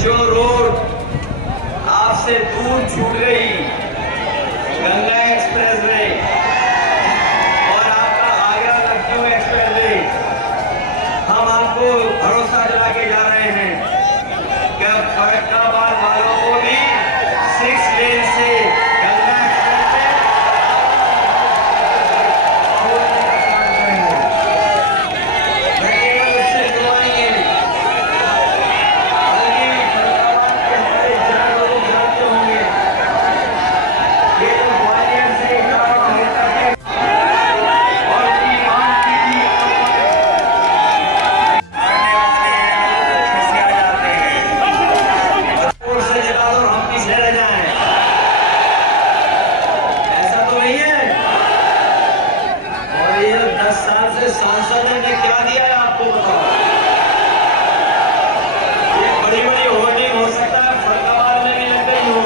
जो रोड आपसे दूर छूट गई, गंगा एक्सप्रेस वे और आपका आगरा लखनऊ एक्सप्रेस वे, हम आपको भरोसा दिला के जा रहे हैं कि अब फरक्काबाद वालों को भी 6 लेन से गंगा एक्सप्रेस वे उससे जुड़वाएंगे। बल्कि फरक्काबाद के हमारे जन लोग जानते होंगे, ये जो ग्वालियर से इटावा होता है और उनकी मांग की थी करने वाले हैं, खिसिया जाते हैं और से जगा दो हम पीछे रह जाएं। ऐसा तो नहीं है। और ये 10 साल से सांसद ने क्या दिया है आपको बताओ। ये बड़ी बड़ी होर्डिंग हो सकता है फरक्काबाद में भी लग गई हो।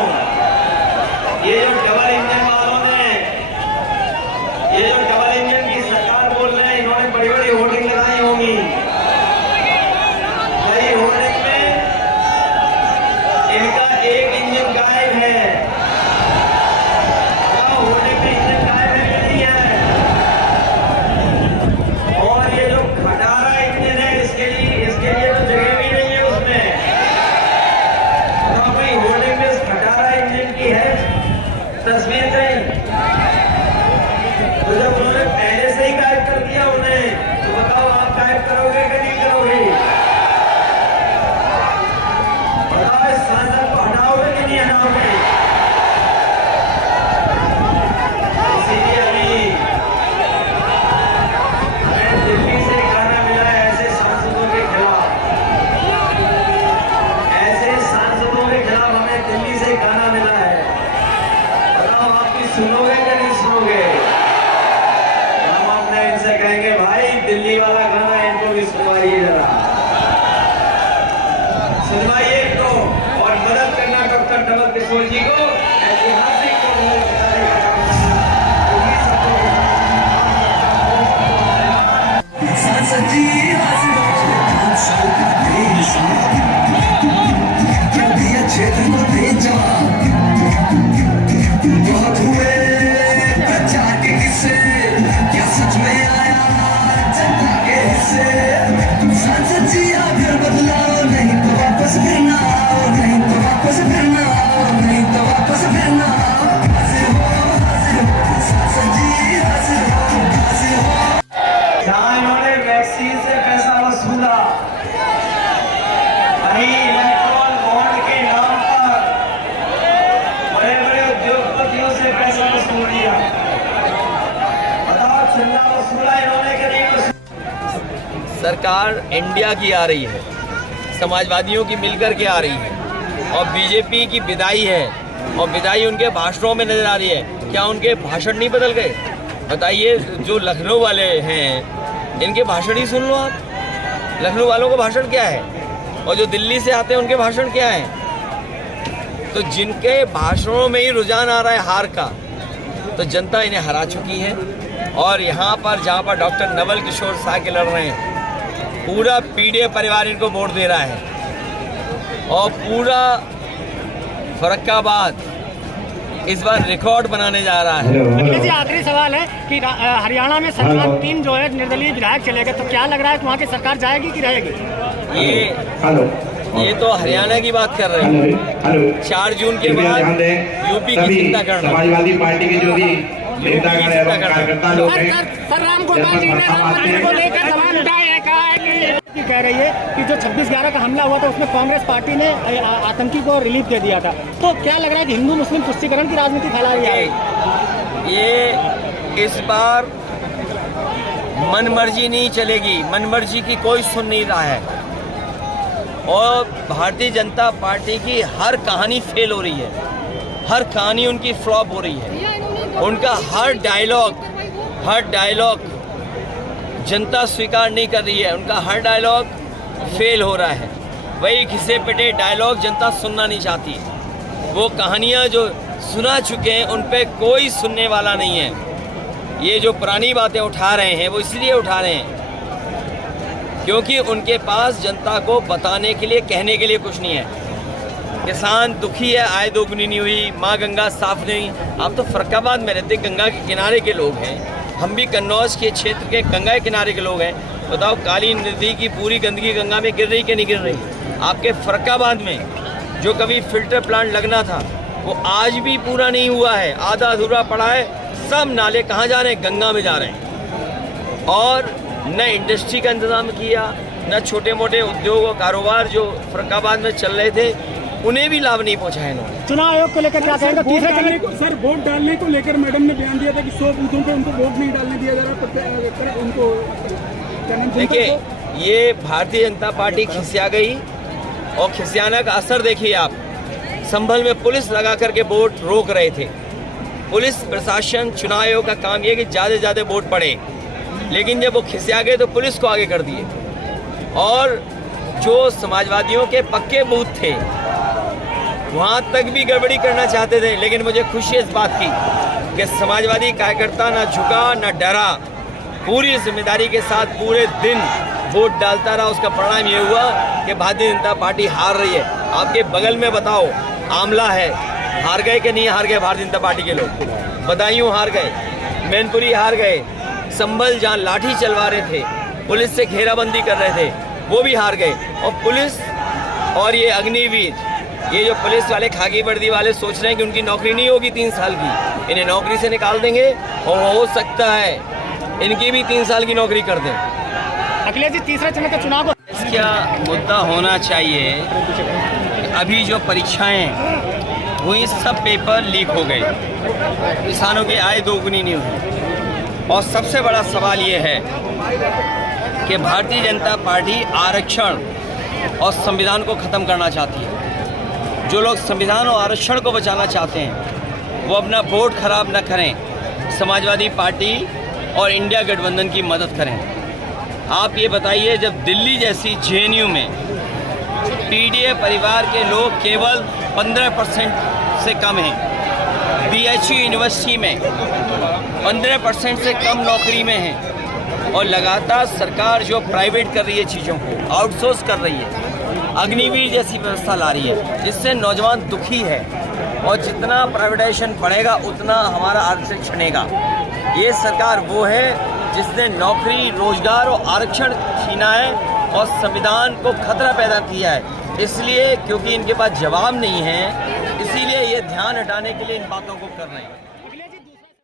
ये जो डबल इंजन वालों ने, ये जो डबल इंजन की सरकार बोल रहे हैं, इन्होंने बड़ी बड़ी होर्डिंग लगाई होंगी। कई होर्डिंग में इनका एक इंजन गायब है। होर्डिंग में इंजन गायब है कि नहीं है? और ये जो खटारा इंजन है, इसके लिए तो जगह भी नहीं है उसमें। कोई होर्डिंग में इस खटारा इंजन की है तस्वीर नहीं। तो जब उन्होंने पहले से ही गायब कर दिया उन्हें, तो बताओ आप गायब करोगे कि नहीं करोगे? बताओ इस सांसद को हटाओगे कि नहीं हटाओगे? इसीलिए अभी हमें दिल्ली से गाना मिला है ऐसे सांसदों के खिलाफ। ऐसे सांसदों के खिलाफ हमें दिल्ली से गाना मिला है। बताओ आप भी सुनोगे कि नहीं सुनोगे? हम अपने इनसे कहेंगे भाई दिल्ली वाला गाना इनको भी सुनवाइए जरा, सुनवाइए इनको और मदद करना डॉक्टर नवल किशोर जी को ऐतिहासिक सांसद जी क्षेत्र को भेजा बहुत हुए प्रचार के किस्से, क्या सच में आया जनता के हिस्से? सांसद जी आप घर बदलाओ, नहीं तो वापस फिरना आओ, नहीं तो वापस फिरना आओ, नहीं तो वापस फिरना आओ। हाजिर हो सांसद जी, हाजिर हो। जहां इन्होंने वैक्सीन से पैसा वसूला, वहीं इलेक्ट्रॉल बॉन्ड के नाम पर बड़े बड़े उद्योगपतियों से पैसा वसूल लिया। बताओ चंदा वसूला इन्होंने कि नहीं वसूला? सरकार इंडिया की आ रही है, समाजवादियों की मिलकर के आ रही है और बीजेपी की विदाई है और विदाई उनके भाषणों में नजर आ रही है। क्या उनके भाषण नहीं बदल गए? बताइए, जो लखनऊ वाले हैं इनके भाषण ही सुन लो आप। लखनऊ वालों का भाषण क्या है और जो दिल्ली से आते हैं उनके भाषण क्या है? तो जिनके भाषणों में ही रुझान आ रहा है हार का, तो जनता इन्हें हरा चुकी है। और यहाँ पर जहाँ पर डॉक्टर नवल किशोर साके लड़ रहे हैं, पूरा पीडीए परिवार इनको वोट दे रहा है और पूरा फरक्काबाद इस बार रिकॉर्ड बनाने जा रहा है। जी आखिरी सवाल है कि हरियाणा में सरकार 3 जो है निर्दलीय विधायक चले गए, तो क्या लग रहा है कि वहाँ की सरकार जाएगी कि रहेगी? ये तो हरियाणा की बात कर रहे हैं। 4 जून के बाद यूपी की चिंता करना। समाजवादी पार्टी के जो भी नेतागण एवं कार्यकर्ता लोग हैं, सर राम गोपाल जी ने राम मंदिर को लेकर सवाल उठाया है, कहा है कि कह रही है कि जो 26/11 का हमला हुआ था उसमें कांग्रेस पार्टी ने आतंकी को रिलीफ दे दिया था। तो क्या लग रहा है कि हिंदू मुस्लिम तुष्टीकरण की राजनीति फैला रही है? ये इस बार मनमर्जी नहीं चलेगी, मनमर्जी की कोई सुन नहीं रहा है और भारतीय जनता पार्टी की हर कहानी फेल हो रही है, हर कहानी उनकी फ्लॉप हो रही है। उनका हर डायलॉग जनता स्वीकार नहीं कर रही है, उनका हर डायलॉग फेल हो रहा है। वही घिसे पिटे डायलॉग जनता सुनना नहीं चाहती। वो कहानियाँ जो सुना चुके हैं उन पे कोई सुनने वाला नहीं है। ये जो पुरानी बातें उठा रहे हैं वो इसलिए उठा रहे हैं क्योंकि उनके पास जनता को बताने के लिए, कहने के लिए कुछ नहीं है। किसान दुखी है, आय दोगुनी नहीं हुई, माँ गंगा साफ नहीं हुई। आप तो फरक्काबाद में रहते, गंगा के किनारे के लोग हैं, हम भी कन्नौज के क्षेत्र के गंगा के किनारे के लोग हैं। बताओ, काली नदी की पूरी गंदगी गंगा में गिर रही कि नहीं गिर रही? आपके फरक्काबाद में जो कभी फिल्टर प्लांट लगना था वो आज भी पूरा नहीं हुआ है, आधा अधूरा पड़ा है। सब नाले कहाँ जा रहे हैं? गंगा में जा रहे हैं। और न इंडस्ट्री का इंतज़ाम किया, न छोटे मोटे उद्योग और कारोबार जो फरक्काबाद में चल रहे थे उन्हें भी लाभ नहीं पहुँचाया इन्होंने। चुनाव आयोग को लेकर क्या कहेंगे? तीसरे चरण को सर वोट डालने को लेकर मैडम ने बयान दिया था कि 100 बूथों पे उनको वोट नहीं डालने दिया जा रहा, उनको क्या नाम? देखिए, ये भारतीय जनता पार्टी खिसिया गई और खिसियाना का असर देखिए आप। संभल में पुलिस लगा करके वोट रोक रहे थे। पुलिस प्रशासन, चुनाव आयोग का काम ये कि ज़्यादा से ज़्यादा वोट पड़े, लेकिन जब वो खिसिया गए तो पुलिस को आगे कर दिए। और जो समाजवादियों के पक्के बूथ थे वहाँ तक भी गड़बड़ी करना चाहते थे, लेकिन मुझे खुशी इस बात की कि समाजवादी कार्यकर्ता ना झुका ना डरा, पूरी जिम्मेदारी के साथ पूरे दिन वोट डालता रहा। उसका परिणाम ये हुआ कि भारतीय जनता पार्टी हार रही है। आपके बगल में बताओ, आमला है, हार गए कि नहीं हार गए भारतीय जनता पार्टी के लोग? बदायूं हार गए, मैनपुरी हार गए, संभल जहाँ लाठी चलवा रहे थे, पुलिस से घेराबंदी कर रहे थे, वो भी हार गए। और पुलिस और ये अग्निवीर, ये जो पुलिस वाले खाकी वर्दी वाले सोच रहे हैं कि उनकी नौकरी नहीं होगी 3 साल की, इन्हें नौकरी से निकाल देंगे और हो सकता है इनकी भी 3 साल की नौकरी कर दें। अखिलेश जी, तीसरे चरण के चुनाव को इसका मुद्दा होना चाहिए कि अभी जो परीक्षाएं हुई सब पेपर लीक हो गए, किसानों की आय दोगुनी नहीं हुई। और सबसे बड़ा सवाल ये है कि भारतीय जनता पार्टी आरक्षण और संविधान को ख़त्म करना चाहती है। जो लोग संविधान और आरक्षण को बचाना चाहते हैं वो अपना वोट खराब न करें, समाजवादी पार्टी और इंडिया गठबंधन की मदद करें। आप ये बताइए, जब दिल्ली जैसी जेएनयू में पीडीए परिवार के लोग केवल 15% से कम हैं, बीएचयू यूनिवर्सिटी में 15% से कम नौकरी में हैं, और लगातार सरकार जो प्राइवेट कर रही है चीज़ों को, आउटसोर्स कर रही है, अग्निवीर जैसी व्यवस्था ला रही है, जिससे नौजवान दुखी है। और जितना प्राइवेटाइजेशन बढ़ेगा उतना हमारा आरक्षण छिनेगा। ये सरकार वो है जिसने नौकरी, रोजगार और आरक्षण छीना है और संविधान को खतरा पैदा किया है। इसलिए क्योंकि इनके पास जवाब नहीं है, इसीलिए ये ध्यान हटाने के लिए इन बातों को कर रहे हैं।